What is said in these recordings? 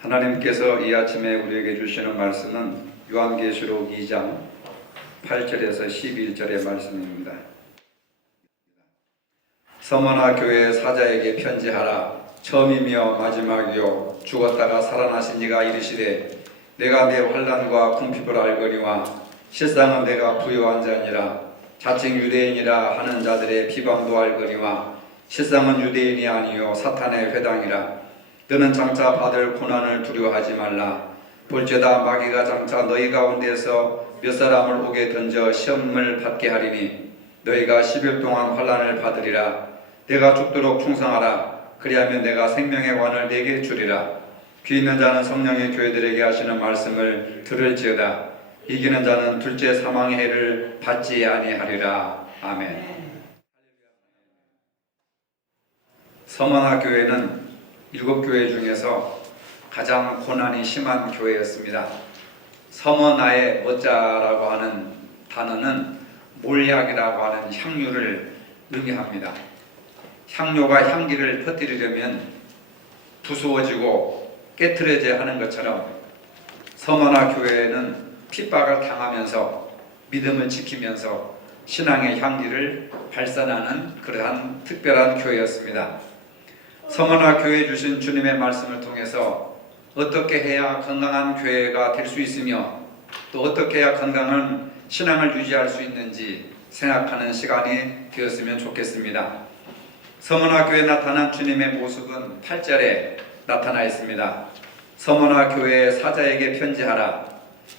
하나님께서 이 아침에 우리에게 주시는 말씀은 요한계시록 2장 8절에서 11절의 말씀입니다. 서머나 교회 사자에게 편지하라. 처음이며 마지막이요 죽었다가 살아나신 이가 이르시되 내가 내 환난과 궁핍을 알거니와 실상은 내가 부요한 자니라. 자칭 유대인이라 하는 자들의 비방도 알거니와 실상은 유대인이 아니요 사탄의 회당이라. 너는 장차 받을 고난을 두려워하지 말라. 볼지어다 마귀가 장차 너희 가운데서 몇 사람을 옥에 던져 시험을 받게 하리니 너희가 10일 동안 환난을 받으리라. 내가 죽도록 충성하라. 그리하면 내가 생명의 관을 네게 주리라. 귀 있는 자는 성령의 교회들에게 하시는 말씀을 들을지어다. 이기는 자는 둘째 사망의 해를 받지 아니하리라. 아멘. 서머나 교회는 7교회 중에서 가장 고난이 심한 교회였습니다. 서머나의 어자라고 하는 단어는 몰약이라고 하는 향유를 의미합니다. 향료가 향기를 퍼뜨리려면 부수어지고 깨트려져야 하는 것처럼 서머나 교회는 핍박을 당하면서 믿음을 지키면서 신앙의 향기를 발산하는 그러한 특별한 교회였습니다. 서머나 교회에 주신 주님의 말씀을 통해서 어떻게 해야 건강한 교회가 될 수 있으며 또 어떻게 해야 건강한 신앙을 유지할 수 있는지 생각하는 시간이 되었으면 좋겠습니다. 서머나 교회에 나타난 주님의 모습은 8절에 나타나 있습니다. 서머나 교회의 사자에게 편지하라.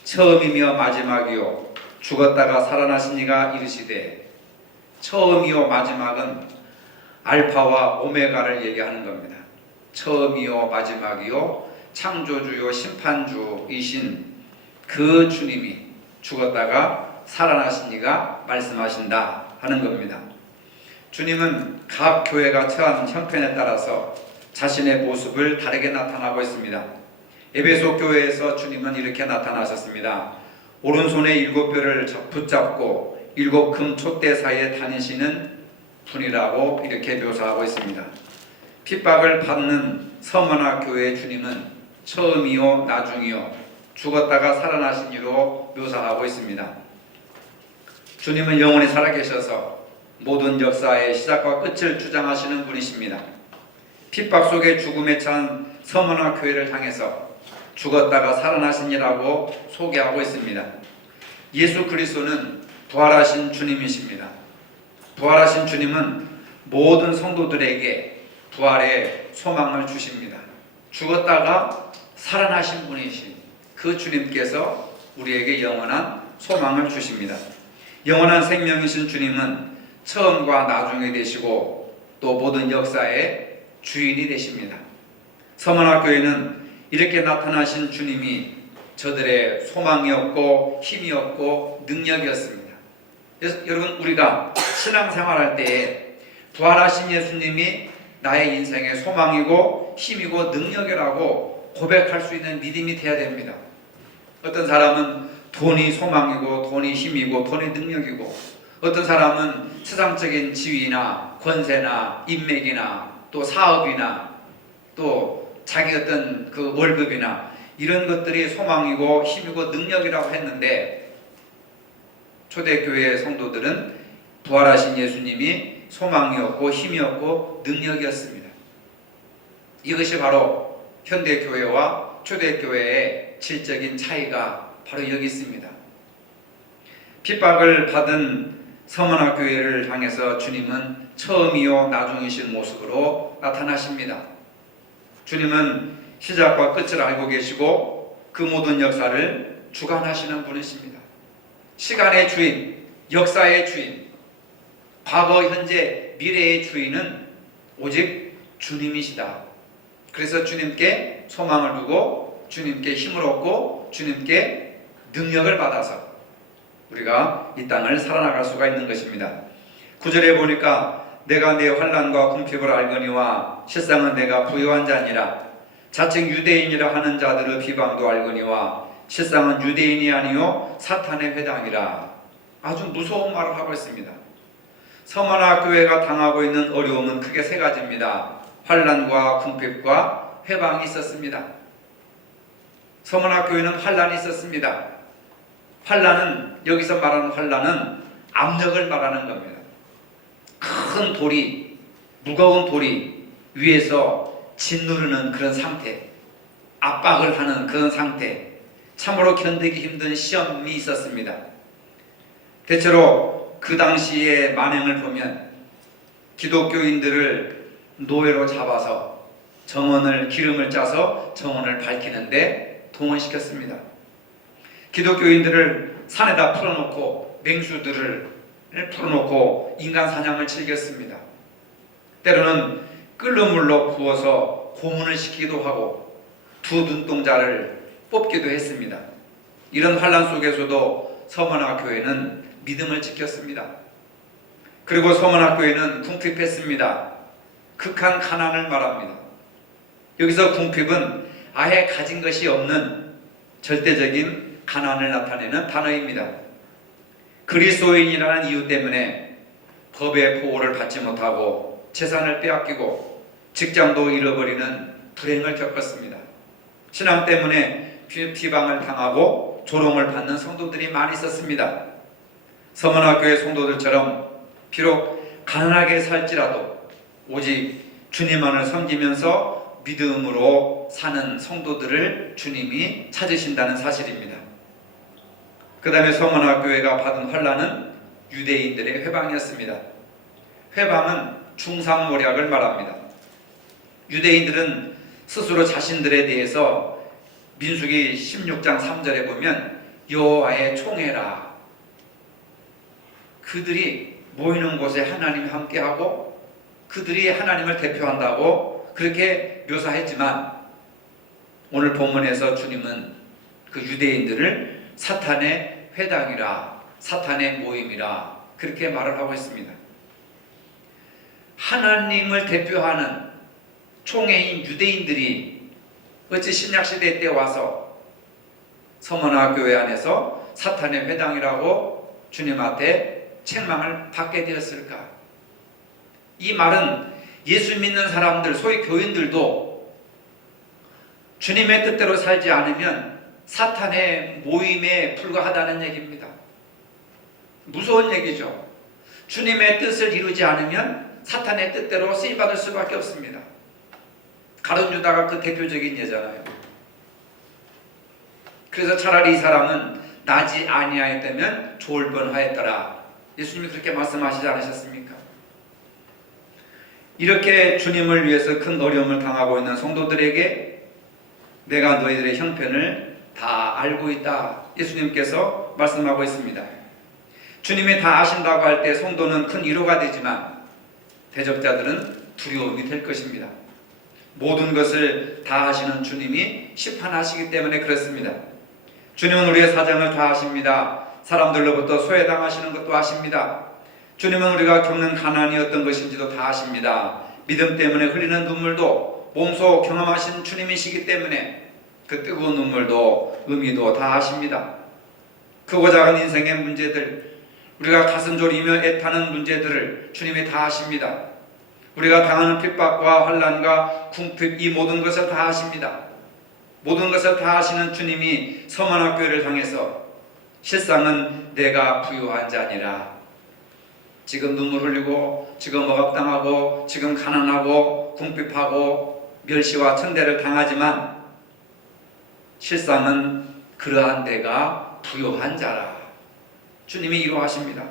처음이며 마지막이요 죽었다가 살아나신 이가 이르시되, 처음이요 마지막은 알파와 오메가를 얘기하는 겁니다. 처음이요 마지막이요 창조주요 심판주이신 그 주님이 죽었다가 살아나신 이가 말씀하신다 하는 겁니다. 주님은 각 교회가 처한 형편에 따라서 자신의 모습을 다르게 나타나고 있습니다. 에베소 교회에서 주님은 이렇게 나타나셨습니다. 오른손에 7뼈를 붙잡고 7금 촛대 사이에 다니시는 분이라고 이렇게 묘사하고 있습니다. 핍박을 받는 서머나 교회의 주님은 처음이요 나중이요 죽었다가 살아나신 이로 묘사하고 있습니다. 주님은 영원히 살아계셔서 모든 역사의 시작과 끝을 주장하시는 분이십니다. 핍박 속에 죽음에 찬 서머나 교회를 향해서 죽었다가 살아나신 이라고 소개하고 있습니다. 예수 그리스도는 부활하신 주님이십니다. 부활하신 주님은 모든 성도들에게 부활의 소망을 주십니다. 죽었다가 살아나신 분이신 그 주님께서 우리에게 영원한 소망을 주십니다. 영원한 생명이신 주님은 처음과 나중에 되시고 또 모든 역사의 주인이 되십니다. 서머나 교회는 이렇게 나타나신 주님이 저들의 소망이었고 힘이었고 능력이었습니다. 그래서 여러분, 우리가 신앙생활할 때에 부활하신 예수님이 나의 인생의 소망이고 힘이고 능력이라고 고백할 수 있는 믿음이 되어야 됩니다. 어떤 사람은 돈이 소망이고 돈이 힘이고 돈이 능력이고, 어떤 사람은 세상적인 지위나 권세나 인맥이나 또 사업이나 또 자기 어떤 그 월급이나 이런 것들이 소망이고 힘이고 능력이라고 했는데, 초대교회의 성도들은 부활하신 예수님이 소망이었고 힘이었고 능력이었습니다. 이것이 바로 현대교회와 초대교회의 질적인 차이가 바로 여기 있습니다. 핍박을 받은 서머나 교회를 향해서 주님은 처음이요 나중이신 모습으로 나타나십니다. 주님은 시작과 끝을 알고 계시고 그 모든 역사를 주관하시는 분이십니다. 시간의 주인, 역사의 주인, 과거, 현재, 미래의 주인은 오직 주님이시다. 그래서 주님께 소망을 두고 주님께 힘을 얻고 주님께 능력을 받아서 우리가 이 땅을 살아나갈 수가 있는 것입니다. 9절에 보니까 내가 내 환난과 궁핍을 알거니와 실상은 내가 부요한 자니라. 자칭 유대인이라 하는 자들의 비방도 알거니와 실상은 유대인이 아니요 사탄의 회당이라. 아주 무서운 말을 하고 있습니다. 서머나 교회가 당하고 있는 어려움은 크게 세 가지입니다. 환난과 궁핍과 회방이 있었습니다. 서문학교에는 환란이 있었습니다. 환란은, 여기서 말하는 환란은 압력을 말하는 겁니다. 큰 돌이, 무거운 돌이 위에서 짓누르는 그런 상태, 압박을 하는 그런 상태, 참으로 견디기 힘든 시험이 있었습니다. 대체로 그 당시의 만행을 보면 기독교인들을 노예로 잡아서 기름을 짜서 정원을 밝히는데 동원시켰습니다. 기독교인들을 산에다 풀어놓고 맹수들을 풀어놓고 인간 사냥을 즐겼습니다. 때로는 끓는 물로 부어서 고문을 시키기도 하고 두 눈동자를 뽑기도 했습니다. 이런 환란 속에서도 서문학교회는 믿음을 지켰습니다. 그리고 서문학교회는 궁핍했습니다. 극한 가난을 말합니다. 여기서 궁핍은 아예 가진 것이 없는 절대적인 가난을 나타내는 단어입니다. 그리스도인이라는 이유 때문에 법의 보호를 받지 못하고 재산을 빼앗기고 직장도 잃어버리는 불행을 겪었습니다. 신앙 때문에 비방을 당하고 조롱을 받는 성도들이 많이 있었습니다. 서문학교의 성도들처럼 비록 가난하게 살지라도 오직 주님만을 섬기면서 믿음으로 사는 성도들을 주님이 찾으신다는 사실입니다. 그 다음에 서문학교회가 받은 환란은 유대인들의 회방이었습니다. 회방은 중상모략을 말합니다. 유대인들은 스스로 자신들에 대해서 민수기 16장 3절에 보면 여호와의 총회라, 그들이 모이는 곳에 하나님이 함께하고 그들이 하나님을 대표한다고 그렇게 묘사했지만 오늘 본문에서 주님은 그 유대인들을 사탄의 회당이라, 사탄의 모임이라 그렇게 말을 하고 있습니다. 하나님을 대표하는 총회인 유대인들이 어찌 신약시대 때 와서 서문학교회 안에서 사탄의 회당이라고 주님 앞에 책망을 받게 되었을까? 이 말은 예수 믿는 사람들, 소위 교인들도 주님의 뜻대로 살지 않으면 사탄의 모임에 불과하다는 얘기입니다. 무서운 얘기죠. 주님의 뜻을 이루지 않으면 사탄의 뜻대로 쓰임받을 수밖에 없습니다. 가룟 유다가 그 대표적인 예잖아요. 그래서 차라리 이 사람은 나지 아니하였다면 좋을 뻔하였더라. 예수님이 그렇게 말씀하시지 않으셨습니까? 이렇게 주님을 위해서 큰 어려움을 당하고 있는 성도들에게 내가 너희들의 형편을 다 알고 있다. 예수님께서 말씀하고 있습니다. 주님이 다 아신다고 할 때 성도는 큰 위로가 되지만 대적자들은 두려움이 될 것입니다. 모든 것을 다 아시는 주님이 심판하시기 때문에 그렇습니다. 주님은 우리의 사정을 다 아십니다. 사람들로부터 소외당하시는 것도 아십니다. 주님은 우리가 겪는 가난이 어떤 것인지도 다 아십니다. 믿음 때문에 흘리는 눈물도 몸소 경험하신 주님이시기 때문에 그 뜨거운 눈물도 의미도 다 아십니다. 크고 작은 인생의 문제들, 우리가 가슴 졸이며 애타는 문제들을 주님이 다 아십니다. 우리가 당하는 핍박과 환난과 궁핍, 이 모든 것을 다 아십니다. 모든 것을 다 아시는 주님이 서문학교회를 향해서 실상은 내가 부유한 자니라, 지금 눈물 흘리고 지금 억압당하고 지금 가난하고 궁핍하고 멸시와 천대를 당하지만 실상은 그러한 내가 부유한 자라, 주님이 이루하십니다.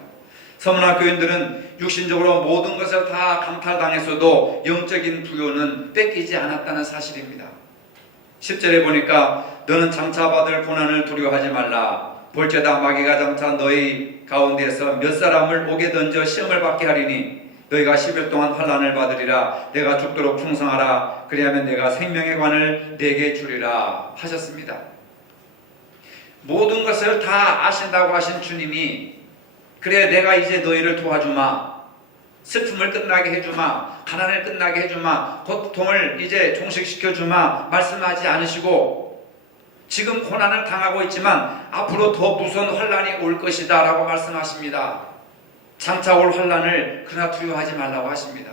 서문학교인들은 육신적으로 모든 것을 다 강탈당했어도 영적인 부요는 뺏기지 않았다는 사실입니다. 10절에 보니까 너는 장차 받을 고난을 두려워하지 말라. 볼지어다 마귀가 장차 너희 가운데서 몇 사람을 옥에 던져 시험을 받게 하리니 너희가 10일 동안 환난을 받으리라. 내가 죽도록 충성하라. 그리하면 내가 생명의 관을 내게 주리라 하셨습니다. 모든 것을 다 아신다고 하신 주님이 그래 내가 이제 너희를 도와주마, 슬픔을 끝나게 해주마, 가난을 끝나게 해주마, 고통을 이제 종식시켜주마 말씀하지 않으시고 지금 고난을 당하고 있지만 앞으로 더 무서운 환난이 올 것이다 라고 말씀하십니다. 장차 올 환난을 그러나 두려워하지 말라고 하십니다.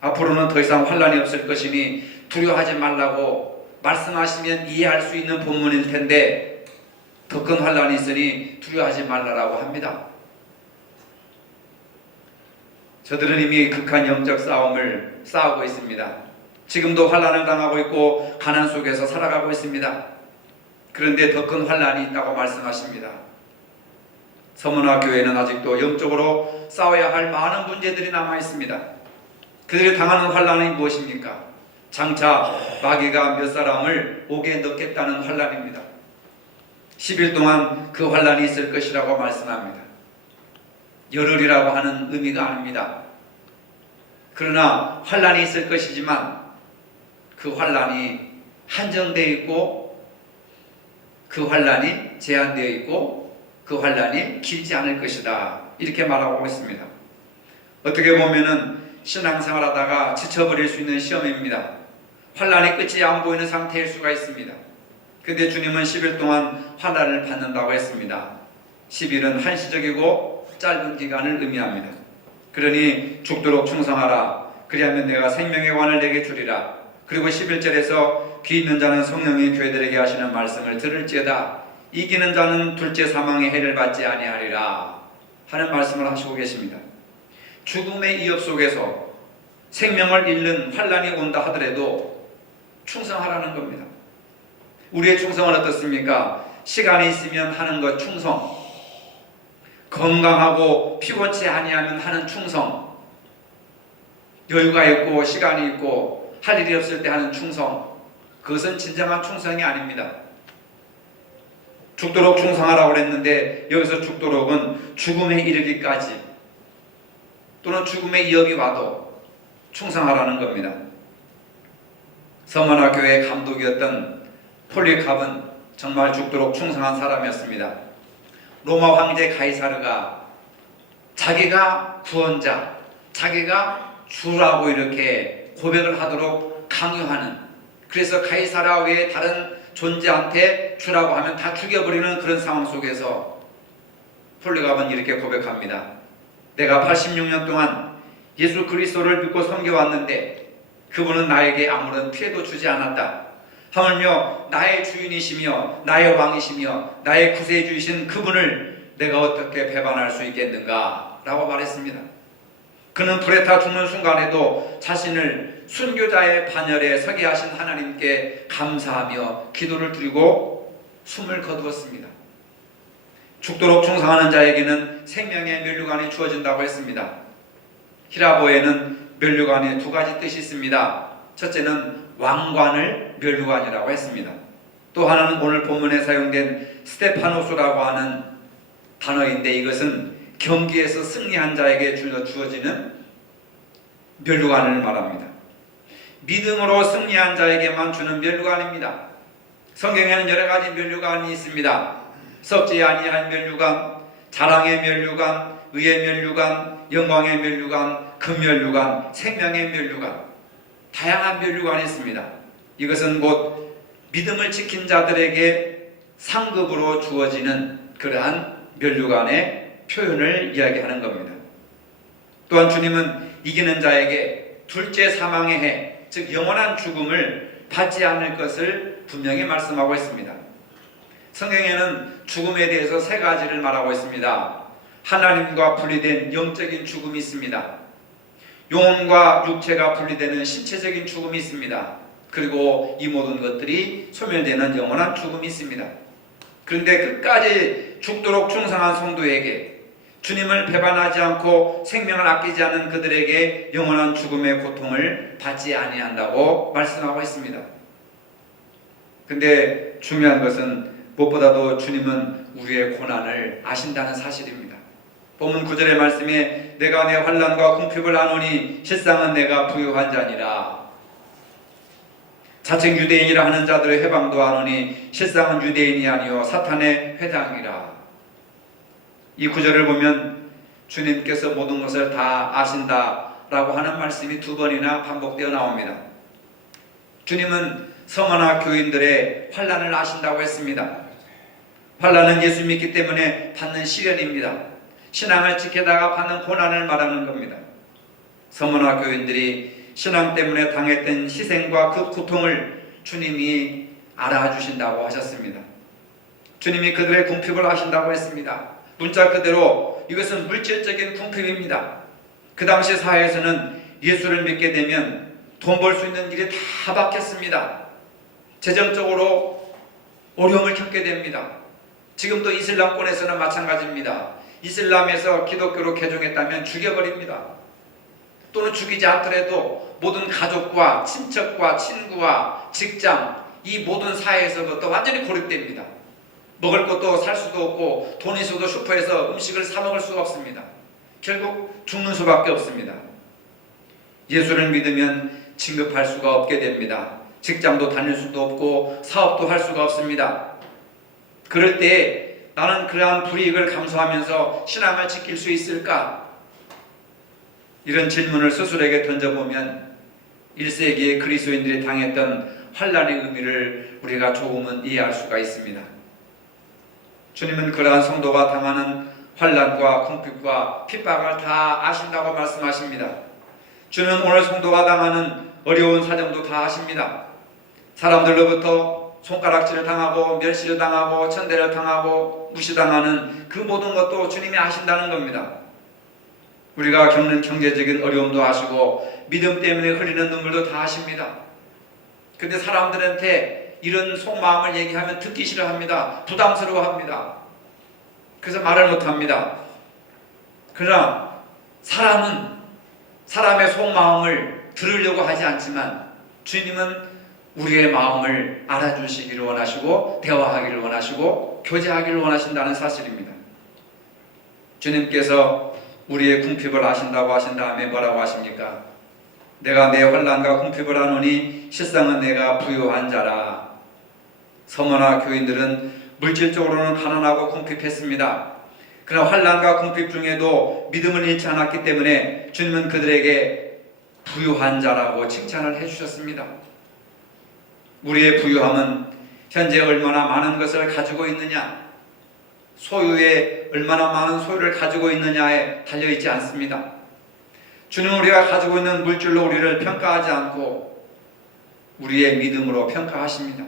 앞으로는 더 이상 환난이 없을 것이니 두려워하지 말라고 말씀하시면 이해할 수 있는 본문일 텐데 더 큰 환란이 있으니 두려워하지 말라라고 합니다. 저들은 이미 극한 영적 싸움을 싸우고 있습니다. 지금도 환란을 당하고 있고 가난 속에서 살아가고 있습니다. 그런데 더 큰 환란이 있다고 말씀하십니다. 서문화 교회는 아직도 영적으로 싸워야 할 많은 문제들이 남아 있습니다. 그들이 당하는 환란이 무엇입니까? 장차 마귀가 몇 사람을 옥에 넣겠다는 환란입니다. 10일 동안 그 환란이 있을 것이라고 말씀합니다. 열흘이라고 하는 의미가 아닙니다. 그러나 환란이 있을 것이지만 그 환란이 한정되어 있고 그 환란이 제한되어 있고 그 환란이 길지 않을 것이다. 이렇게 말하고 있습니다. 어떻게 보면은 신앙생활하다가 지쳐버릴 수 있는 시험입니다. 환란의 끝이 안 보이는 상태일 수가 있습니다. 근데 주님은 10일 동안 환란을 받는다고 했습니다. 10일은 한시적이고 짧은 기간을 의미합니다. 그러니 죽도록 충성하라. 그리하면 내가 생명의 관을 내게 주리라. 그리고 11절에서 귀 있는 자는 성령이 교회들에게 하시는 말씀을 들을지어다. 이기는 자는 둘째 사망의 해를 받지 아니하리라 하는 말씀을 하시고 계십니다. 죽음의 위협 속에서 생명을 잃는 환란이 온다 하더라도 충성하라는 겁니다. 우리의 충성은 어떻습니까? 시간이 있으면 하는 것 충성, 건강하고 피곤치 아니하면 하는 충성, 여유가 있고 시간이 있고 할 일이 없을 때 하는 충성, 그것은 진정한 충성이 아닙니다. 죽도록 충성하라고 그랬는데 여기서 죽도록은 죽음에 이르기까지 또는 죽음의 위협이 와도 충성하라는 겁니다. 서머나 교회의 감독이었던 폴리캅은 정말 죽도록 충성한 사람이었습니다. 로마 황제 가이사르가 자기가 구원자, 자기가 주라고 이렇게 고백을 하도록 강요하는, 그래서 가이사라 외에 다른 존재한테 주라고 하면 다 죽여버리는 그런 상황 속에서 폴리캅은 이렇게 고백합니다. 내가 86년 동안 예수 그리스도를 믿고 섬겨왔는데 그분은 나에게 아무런 피해도 주지 않았다. 하물며 나의 주인이시며 나의 왕이시며 나의 구세주이신 그분을 내가 어떻게 배반할 수 있겠는가 라고 말했습니다. 그는 불에 타 죽는 순간에도 자신을 순교자의 반열에 서게 하신 하나님께 감사하며 기도를 드리고 숨을 거두었습니다. 죽도록 충성하는 자에게는 생명의 면류관이 주어진다고 했습니다. 히라보에는 면류관에 두 가지 뜻이 있습니다. 첫째는 왕관을 면류관이라고 했습니다. 또 하나는 오늘 본문에 사용된 스테파노스라고 하는 단어인데 이것은 경기에서 승리한 자에게 주어지는 면류관을 말합니다. 믿음으로 승리한 자에게만 주는 면류관입니다. 성경에는 여러 가지 면류관이 있습니다. 썩지 아니할 면류관, 자랑의 면류관, 의의 면류관, 영광의 면류관, 금면류관, 생명의 면류관, 다양한 면류관이 있습니다. 이것은 곧 믿음을 지킨 자들에게 상급으로 주어지는 그러한 면류관의 표현을 이야기하는 겁니다. 또한 주님은 이기는 자에게 둘째 사망의 해, 즉 영원한 죽음을 받지 않을 것을 분명히 말씀하고 있습니다. 성경에는 죽음에 대해서 세 가지를 말하고 있습니다. 하나님과 분리된 영적인 죽음이 있습니다. 영혼과 육체가 분리되는 신체적인 죽음이 있습니다. 그리고 이 모든 것들이 소멸되는 영원한 죽음이 있습니다. 그런데 끝까지 죽도록 충성한 성도에게, 주님을 배반하지 않고 생명을 아끼지 않은 그들에게 영원한 죽음의 고통을 받지 아니한다고 말씀하고 있습니다. 근데 중요한 것은 무엇보다도 주님은 우리의 고난을 아신다는 사실입니다. 본문 9절의 말씀에 내가 내 환난과 궁핍을 아노니 실상은 내가 부유한 자니라. 자칭 유대인이라 하는 자들의 해방도 아노니 실상은 유대인이 아니요 사탄의 회당이라. 이 구절을 보면 주님께서 모든 것을 다 아신다라고 하는 말씀이 두 번이나 반복되어 나옵니다. 주님은 서머나 교인들의 환난을 아신다고 했습니다. 환난은 예수 믿기 때문에 받는 시련입니다. 신앙을 지키다가 받는 고난을 말하는 겁니다. 서머나 교인들이 신앙 때문에 당했던 희생과 그 고통을 주님이 알아주신다고 하셨습니다. 주님이 그들의 궁핍을 하신다고 했습니다. 문자 그대로 이것은 물질적인 궁핍입니다. 그 당시 사회에서는 예수를 믿게 되면 돈 벌 수 있는 길이 다 막혔습니다. 재정적으로 어려움을 겪게 됩니다. 지금도 이슬람권에서는 마찬가지입니다. 이슬람에서 기독교로 개종했다면 죽여버립니다. 또는 죽이지 않더라도 모든 가족과 친척과 친구와 직장, 이 모든 사회에서부터 완전히 고립됩니다. 먹을 것도 살 수도 없고 돈 있어도 슈퍼에서 음식을 사 먹을 수가 없습니다. 결국 죽는 수밖에 없습니다. 예수를 믿으면 진급할 수가 없게 됩니다. 직장도 다닐 수도 없고 사업도 할 수가 없습니다. 그럴 때 나는 그러한 불이익을 감수하면서 신앙을 지킬 수 있을까? 이런 질문을 스스로에게 던져보면 1세기의 그리스도인들이 당했던 환난의 의미를 우리가 조금은 이해할 수가 있습니다. 주님은 그러한 성도가 당하는 환난과 궁핍과 핍박을 다 아신다고 말씀하십니다. 주는 오늘 성도가 당하는 어려운 사정도 다 아십니다. 사람들로부터 손가락질을 당하고 멸시를 당하고 천대를 당하고 무시당하는 그 모든 것도 주님이 아신다는 겁니다. 우리가 겪는 경제적인 어려움도 아시고 믿음 때문에 흘리는 눈물도 다 아십니다. 근데 사람들한테 이런 속마음을 얘기하면 듣기 싫어합니다. 부담스러워합니다. 그래서 말을 못합니다. 그러나 사람은 사람의 속마음을 들으려고 하지 않지만 주님은 우리의 마음을 알아주시기를 원하시고 대화하기를 원하시고 교제하기를 원하신다는 사실입니다. 주님께서 우리의 궁핍을 아신다고 하신 다음에 뭐라고 하십니까? 내가 내 환난과 궁핍을 아노니 실상은 내가 부유한 자라. 서머나 교인들은 물질적으로는 가난하고 궁핍했습니다. 그러나 환난과 궁핍 중에도 믿음을 잃지 않았기 때문에 주님은 그들에게 부유한 자라고 칭찬을 해주셨습니다. 우리의 부유함은 현재 얼마나 많은 것을 가지고 있느냐, 소유에 얼마나 많은 소유를 가지고 있느냐에 달려있지 않습니다. 주님은 우리가 가지고 있는 물질로 우리를 평가하지 않고 우리의 믿음으로 평가하십니다.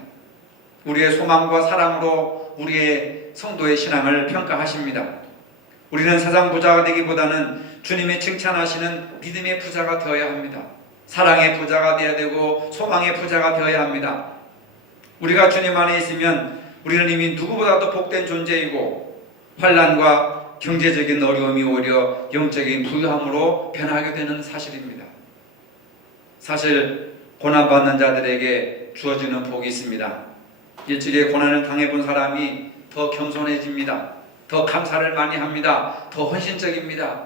우리의 소망과 사랑으로 우리의 성도의 신앙을 평가하십니다. 우리는 세상 부자가 되기보다는 주님이 칭찬하시는 믿음의 부자가 되어야 합니다. 사랑의 부자가 되어야 되고 소망의 부자가 되어야 합니다. 우리가 주님 안에 있으면 우리는 이미 누구보다도 복된 존재이고 환난과 경제적인 어려움이 오히려 영적인 부유함으로 변하게 되는 사실입니다. 사실 고난받는 자들에게 주어지는 복이 있습니다. 일찍이 고난을 당해본 사람이 더 겸손해집니다. 더 감사를 많이 합니다. 더 헌신적입니다.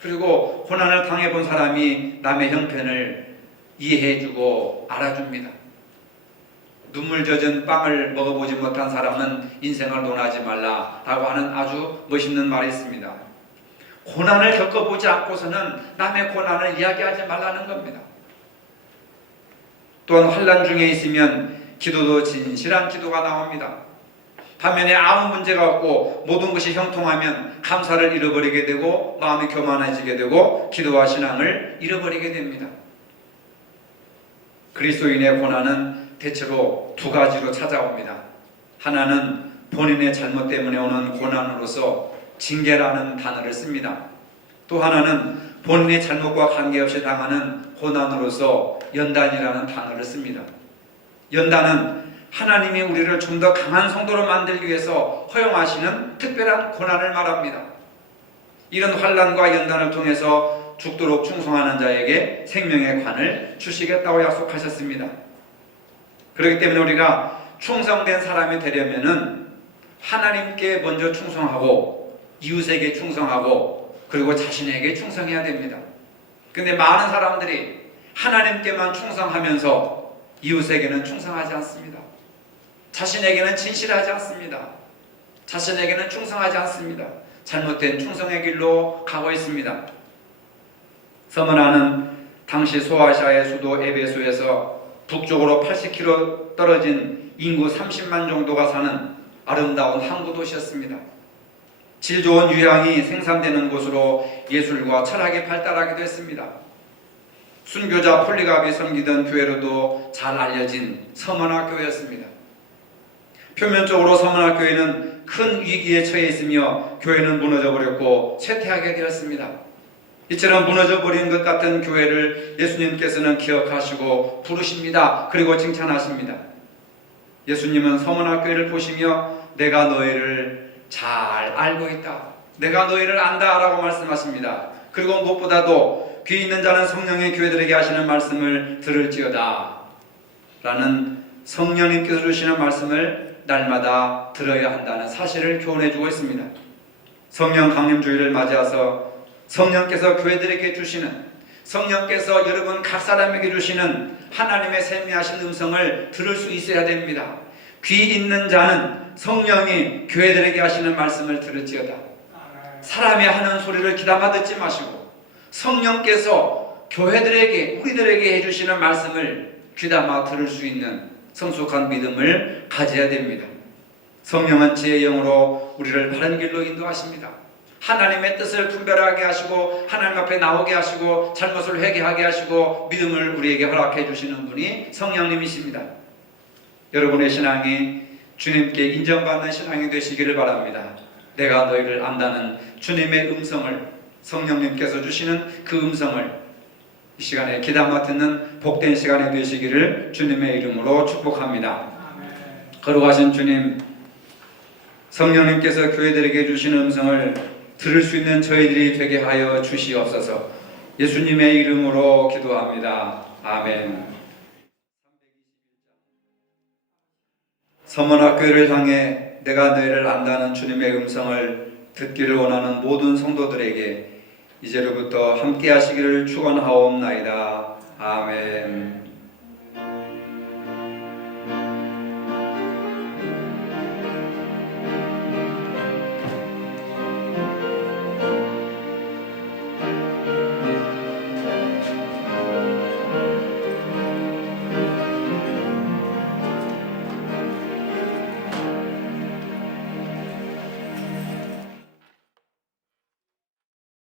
그리고 고난을 당해본 사람이 남의 형편을 이해해주고 알아줍니다. 눈물 젖은 빵을 먹어보지 못한 사람은 인생을 논하지 말라라고 하는 아주 멋있는 말이 있습니다. 고난을 겪어보지 않고서는 남의 고난을 이야기하지 말라는 겁니다. 또한 환난 중에 있으면 기도도 진실한 기도가 나옵니다. 반면에 아무 문제가 없고 모든 것이 형통하면 감사를 잃어버리게 되고 마음이 교만해지게 되고 기도와 신앙을 잃어버리게 됩니다. 그리스도인의 고난은 대체로 두 가지로 찾아옵니다. 하나는 본인의 잘못 때문에 오는 고난으로서 징계라는 단어를 씁니다. 또 하나는 본인의 잘못과 관계없이 당하는 고난으로서 연단이라는 단어를 씁니다. 연단은 하나님이 우리를 좀 더 강한 성도로 만들기 위해서 허용하시는 특별한 고난을 말합니다. 이런 환난과 연단을 통해서 죽도록 충성하는 자에게 생명의 관을 주시겠다고 약속하셨습니다. 그렇기 때문에 우리가 충성된 사람이 되려면은 하나님께 먼저 충성하고 이웃에게 충성하고 그리고 자신에게 충성해야 됩니다. 그런데 많은 사람들이 하나님께만 충성하면서 이웃에게는 충성하지 않습니다. 자신에게는 진실하지 않습니다. 자신에게는 충성하지 않습니다. 잘못된 충성의 길로 가고 있습니다. 서머나는 당시 소아시아의 수도 에베소에서 북쪽으로 80km 떨어진 인구 30만 정도가 사는 아름다운 항구 도시였습니다. 질 좋은 유향이 생산되는 곳으로 예술과 철학이 발달하기도 했습니다. 순교자 폴리갑이 섬기던 교회로도 잘 알려진 서머나 교회였습니다. 표면적으로 서머나 교회는 큰 위기에 처해 있으며 교회는 무너져버렸고 쇠퇴하게 되었습니다. 이처럼 무너져버린 것 같은 교회를 예수님께서는 기억하시고 부르십니다. 그리고 칭찬하십니다. 예수님은 서머나 교회를 보시며 내가 너희를 잘 알고 있다, 내가 너희를 안다 라고 말씀하십니다. 그리고 무엇보다도 귀 있는 자는 성령의 교회들에게 하시는 말씀을 들을지어다 라는 성령님께서 주시는 말씀을 날마다 들어야 한다는 사실을 교훈해주고 있습니다. 성령 강림주일을 맞이해서 성령께서 교회들에게 주시는, 성령께서 여러분 각 사람에게 주시는 하나님의 세미하신 음성을 들을 수 있어야 됩니다. 귀 있는 자는 성령이 교회들에게 하시는 말씀을 들을지어다. 사람이 하는 소리를 귀담아 듣지 마시고 성령께서 교회들에게, 우리들에게 해주시는 말씀을 귀담아 들을 수 있는 성숙한 믿음을 가져야 됩니다. 성령은 지혜의 영으로 우리를 바른 길로 인도하십니다. 하나님의 뜻을 분별하게 하시고 하나님 앞에 나오게 하시고 잘못을 회개하게 하시고 믿음을 우리에게 허락해 주시는 분이 성령님이십니다. 여러분의 신앙이 주님께 인정받는 신앙이 되시기를 바랍니다. 내가 너희를 안다는 주님의 음성을, 성령님께서 주시는 그 음성을 이 시간에 귀담아 듣는 복된 시간이 되시기를 주님의 이름으로 축복합니다. 거룩하신 주님, 성령님께서 교회들에게 주시는 음성을 들을 수 있는 저희들이 되게 하여 주시옵소서. 예수님의 이름으로 기도합니다. 아멘. 서머나 교회를 향해 내가 너희를 안다는 주님의 음성을 듣기를 원하는 모든 성도들에게 이제로부터 함께 하시기를 축원하옵나이다. 아멘.